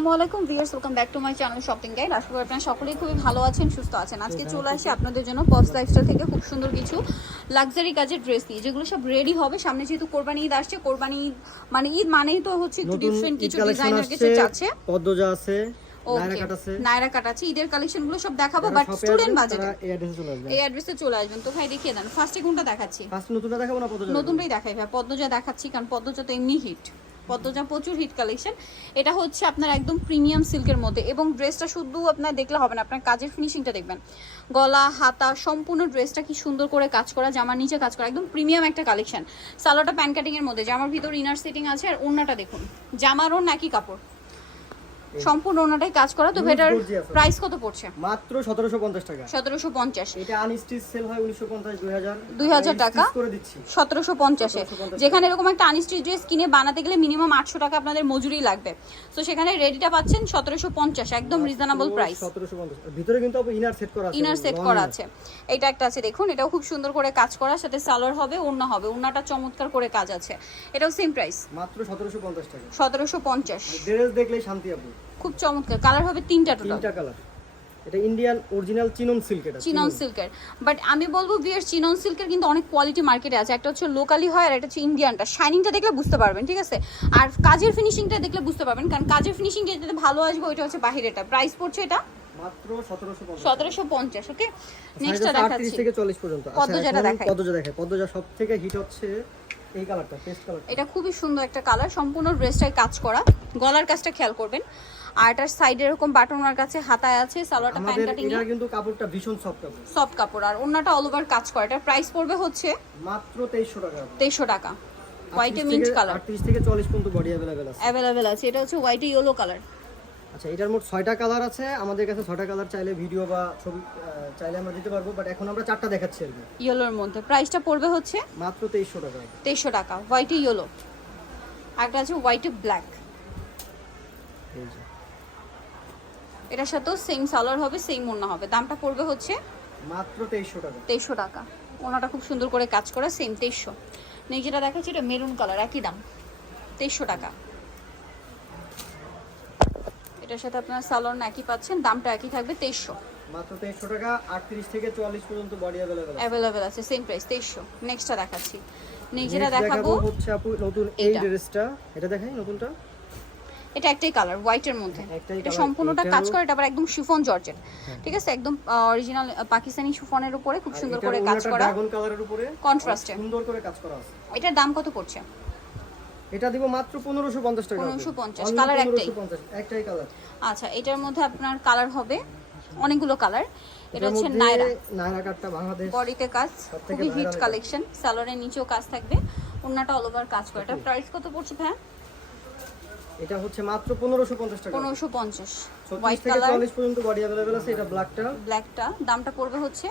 আসসালামাইকুম viewers, welcome back to my channel shopping guide. আশা করি আপনারা সকলেই খুবই ভালো আছেন, সুস্থ আছেন। আজকে চলে আসি আপনাদের জন্য পপস লাইফস্টাইল থেকে খুব সুন্দর কিছু লাক্সারি কাজের ড্রেস নিয়ে, যেগুলো সব রেডি হবে সামনে। যেহেতু কোরবানি ঈদ আসছে, কোরবানি ঈদ মানে ঈদ মানেই তো হচ্ছে একটু ডিফারেন্ট কিছু ডিজাইনার কিছু চাচ্ছে। পদ্মজা আছে, নায়রা কাট আছে, ঈদের কালেকশন গুলো সব দেখাবো, বাট স্টুডেন্ট বাজেটে এই অ্যাড্রেসে চলে আসবেন। তো ভাই দেখিয়ে দেন, ফার্স্টে কোনটা দেখাচ্ছি? ফার্স্ট নতুনটা দেখাবো না পদ্মজা? নতুনটাই দেখাই ভাই, পদ্মজা দেখাচ্ছি, কারণ পদ্মজা তো এমনি হিট। পদ্মজা প্রচুর হিট কালেকশন। এটা হচ্ছে আপনার একদম প্রিমিয়াম সিল্কের মধ্যে, এবং ড্রেসটা শুধু আপনার দেখলে হবে না, আপনার কাজের ফিনিশিংটা দেখবেন। গলা হাতা সম্পূর্ণ ড্রেসটা কি সুন্দর করে কাজ করা, জামার নিচে কাজ করা, একদম প্রিমিয়াম একটা কালেকশন। সালোয়ারটা প্যান কাটিং এর মধ্যে, জামার ভিতর ইনার সেটিং আছে, আর ওড়নাটা দেখুন, জামারও নাকি কাপড় সম্পূর্ণ ওনাটাই কাজ করা। তো এটার প্রাইস কত পড়ছে? মাত্র 1750 টাকা। 1750। এটা আনস্টিচ সেল হয় 1950 2000 টাকা করে দিচ্ছি 1750 এ। যেখানে এরকম একটা আনস্টিচ ড্রেস কিনে বানাতে গেলে মিনিমাম 800 টাকা আপনাদের মজুরি লাগবে। সো সেখানে রেডিটা পাচ্ছেন 1750, একদম রিজনেবল প্রাইস। 1750 ভিতরে কিন্তু ইনার সেট করা আছে, ইনার সেট করা আছে। এটা একটা আছে দেখুন, এটাও খুব সুন্দর করে কাজ করা, সাথে সালোয়ার হবে, ওড়না হবে, ওড়নাটা চমৎকার করে কাজ আছে। এটাও সেম প্রাইস মাত্র 1750 টাকা। 1750। ড্রেস দেখলেই শান্তি আপু। খুব চমৎকার কালার হবে, তিনটা কালার। এটা ইন্ডিয়ান অরিজিনাল চিনন সিল্ক, এটা চিনন সিল্কের। বাট আমি বলবো ভিউয়ার্স, চিনন সিল্কের কিন্তু অনেক কোয়ালিটি মার্কেটে আছে। একটা হচ্ছে লোকালি হয়, আর একটা হচ্ছে ইন্ডিয়ানটা। শাইনিংটা দেখলে বুঝতে পারবেন, ঠিক আছে, আর কাজের ফিনিশিংটা দেখলে বুঝতে পারবেন, কারণ কাজের ফিনিশিং যেটা ভালো আসবে ওইটা হচ্ছে বাহিরেটা। প্রাইস পড়ছে এটা মাত্র 1750। ওকে, নেক্সটটা দেখাচ্ছি 38 থেকে 40 পর্যন্ত। পদ্মজাটা দেখাই। পদ্মজা সবথেকে হিট হচ্ছে এই কালারটা, পেস্ট কালার। এটা খুবই সুন্দর একটা কালার, সম্পূর্ণ ড্রেসটাই কাজ করা। গলার কাজটা খেয়াল করবেন, আর এটার সাইডে এরকম বাটনের কাছে হাতায় আছে, সালোয়ারটা প্যান কাটিং। এটা কিন্তু কাপড়টা ভীষণ সফট কাপড়, সফট কাপড়, আর ওন্নাটা অল ওভার কাজ করা। এটার প্রাইস পড়বে হচ্ছে মাত্র 2300 টাকা। 2300 টাকা। হোয়াইটে মিন্ট কালার, 38 থেকে 40 পর্যন্ত বডি अवेलेबल আছে। এটা হচ্ছে হোয়াইটে ইয়েলো কালার। আচ্ছা, এটার মোট 6টা কালার আছে আমাদের কাছে। 6টা কালার চাইলে ভিডিও বা ছবি চাইলে আমরা দিতে পারবো, বাট এখন আমরা 4টা দেখাচ্ছি আর কি। ইয়েলোর মধ্যে প্রাইসটা পড়বে হচ্ছে মাত্র 2300 টাকা। 2300 টাকা। হোয়াইটে ইয়েলো, একটা আছে হোয়াইটে ব্ল্যাক। এই যে এটার সাথেও সেম সালোয়ার হবে, সেম ওড়না হবে। দামটা পড়বে হচ্ছে মাত্র 2300 টাকা। 2300 টাকা। ওড়নাটা খুব সুন্দর করে কাজ করা, সেম 2300। নেক্সট যেটা দেখাচ্ছি, এটা মেরুন কালার, একই দাম 2300 টাকা। এটার সাথে আপনারা সালোয়ার একই পাচ্ছেন, দামটা একই থাকবে 2300। মাত্র 2300 টাকা। 38 থেকে 44 পর্যন্ত বডি अवेलेबल আছে, সেম প্রাইস 2300। নেক্সটটা দেখাচ্ছি। নেক্সট যেটা দেখাবো হচ্ছে আপু নতুন এই ড্রেসটা। এটা দেখাই নতুনটা। এটা একটাই কালার, হোয়াইটের মধ্যে। এটা সম্পূর্ণটা কাজ করে, এটা আবার একদম শিফন জর্জেট, ঠিক আছে, একদম অরিজিনাল পাকিস্তানি শিফনের উপরে খুব সুন্দর করে কাজ করা, ড্রাগন কালারের উপরে কন্ট্রাস্টে সুন্দর করে কাজ করা আছে। এটার দাম কত পড়ছে? এটা দিব মাত্র 1550 টাকা। 1550। কালার একটাই কালার। আচ্ছা, এটার মধ্যে আপনার কালার হবে অনেকগুলো কালার। এটা হচ্ছে নায়রা কাটটা বাংলাদেশ, বডিতে কাজ, খুবই হিট কালেকশন। সালোয়ারের নিচেও কাজ থাকবে, ওন্নাটা অল ওভার কাজ করে। এটা প্রাইস কত পড়ছে ভাই? এটা হচ্ছে মাত্র 1550 টাকা। 1550। হোয়াইট কালার 40 পর্যন্ত বডি अवेलेबल আছে। এটা ব্ল্যাকটা দামটা পড়বে হচ্ছে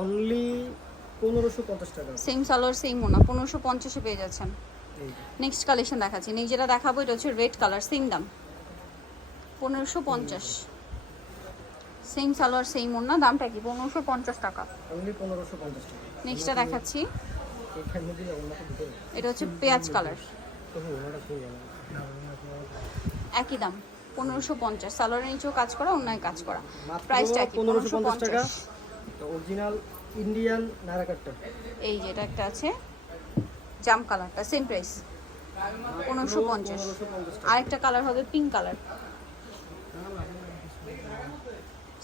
অনলি 1550 টাকা। সেম সালোয়ার সেম ওনা, 1550 এ পেয়ে যাচ্ছেন। নেক্সট কালেকশন দেখাচ্ছি। নেক্সট যেটা দেখাবো এটা হচ্ছে রেড কালার, সেম দাম 1550। সেম সালোয়ার সেম ওনা, দামটা কি? 1550 টাকা। অনলি 1550 টাকা। নেক্সটটা দেখাচ্ছি, এটা হচ্ছে পেঁয়াজ কালার, একই দাম 1550। সালোয়ারের নিচেও কাজ করা, অন্যায় কাজ করা। প্রাইসটা কি? 1550 টাকা। অরিজিনাল ইন্ডিয়ান নায়রা কাটটা। এই যে এটা একটা আছে জাম কালারটা, সেম প্রাইস 1550। আরেকটা কালার হবে pink colour,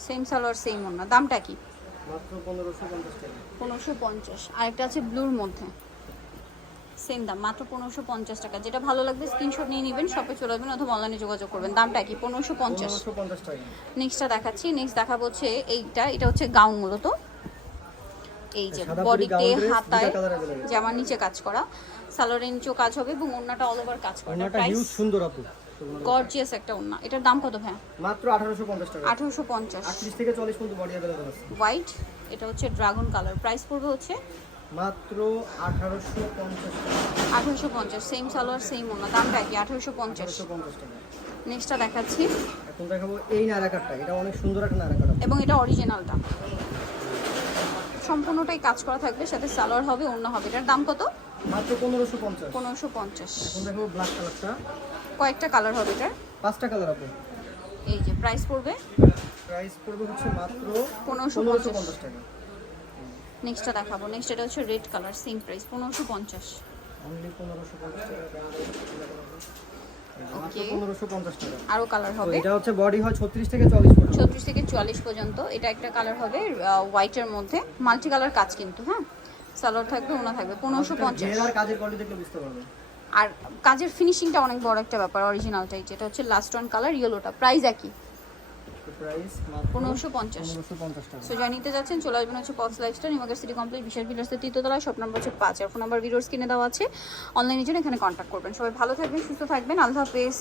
same salwar same ওড়না, দামটা কি? মাত্র 1550 টাকা। 1550। আরেকটা আছে ব্লুর মধ্যে, সেম দাম মাত্র 1550 টাকা। যেটা ভালো লাগবে স্ক্রিনশট নিয়ে নেবেন, শপে চলে আসবেন অথবা অনলাইনে যোগাযোগ করবেন। দামটা কি? 1550 টাকা। নেক্সটটা দেখাচ্ছি। নেক্সট দেখাবো হচ্ছে এটা হচ্ছে গাউন মূলত। এই যে বডিতে হাতায় জামার নিচে কাজ করা, সালোয়ারের নিচেও কাজ হবে, এবং ওড়নাটা অল ওভার কাজ করা। প্রাইস সুন্দর আপু, গর্জিয়াস একটা ওড়না। এটার দাম কত ভাই? মাত্র 1850 টাকা। 1850। 38 থেকে 40 পর্যন্ত বডি अवेलेबल আছে। হোয়াইট, এটা হচ্ছে ড্রাগন কালার। প্রাইস পড়বে হচ্ছে মাত্র 1850 টাকা। 1850। সেম সালোয়ার সেম ওড়না, দামটা কি? 1850 টাকা। নেক্সটটা দেখাচ্ছি। এখন দেখাবো এই নায়রা কাটটা। এটা অনেক সুন্দর একটা নায়রা কাট, এবং এটা অরিজিনালটা সম্পূর্ণটাই কাজ করা থাকবে, সাথে সালোয়ার হবে, ওড়না হবে। এটার দাম কত? মাত্র 1550। 1550। এখন দেখাবো ব্ল্যাক কালারটা। কয়েকটা কালার হবে এটার? 5টা কালার আপু। এই যে প্রাইস পড়বে প্রাইস পড়বে হচ্ছে মাত্র 1550 টাকা। নেক্সটটা দেখাবো। নেক্সট এটা হচ্ছে red colour, same price 1550। Only 1550 টাকা। ওকে, 1550 টাকা। আরো কালার হবে, এটা হচ্ছে বডি হয় 36 থেকে 40 পর্যন্ত। 36 থেকে 44 পর্যন্ত। এটা একটা কালার হবে হোয়াইটের মধ্যে, মাল্টি কালার কাজ কিন্তু, হ্যাঁ সালোয়ার থাকবে, ওনা থাকবে 1550। এর আর কাজের কোয়ালিটি দেখলে বুঝতে পারবেন। আর কাজের ফিনিশিংটা অনেক বড় একটা ব্যাপার। অরিজিনালটাই যেটা হচ্ছে লাস্ট ওয়ান কালার ইয়েলোটা, প্রাইস একই প্রাইস মাত্র 1550। 1550 টাকা। সো যারা নিতে যাচ্ছেন চলে আসবেন হচ্ছে Pops lifestyle, New Market city complex, বিশাল বিলাসের তৃতীয়তলায়, শপ নাম্বার হচ্ছে 5, আর ফোন নাম্বার ভিডিওস কিনে দেওয়া আছে। অনলাইনের জন্য এখানে কন্ট্যাক্ট করবেন। সবাই ভালো থাকবেন, সুস্থ থাকবেন, আল্লাহ হাফেজ।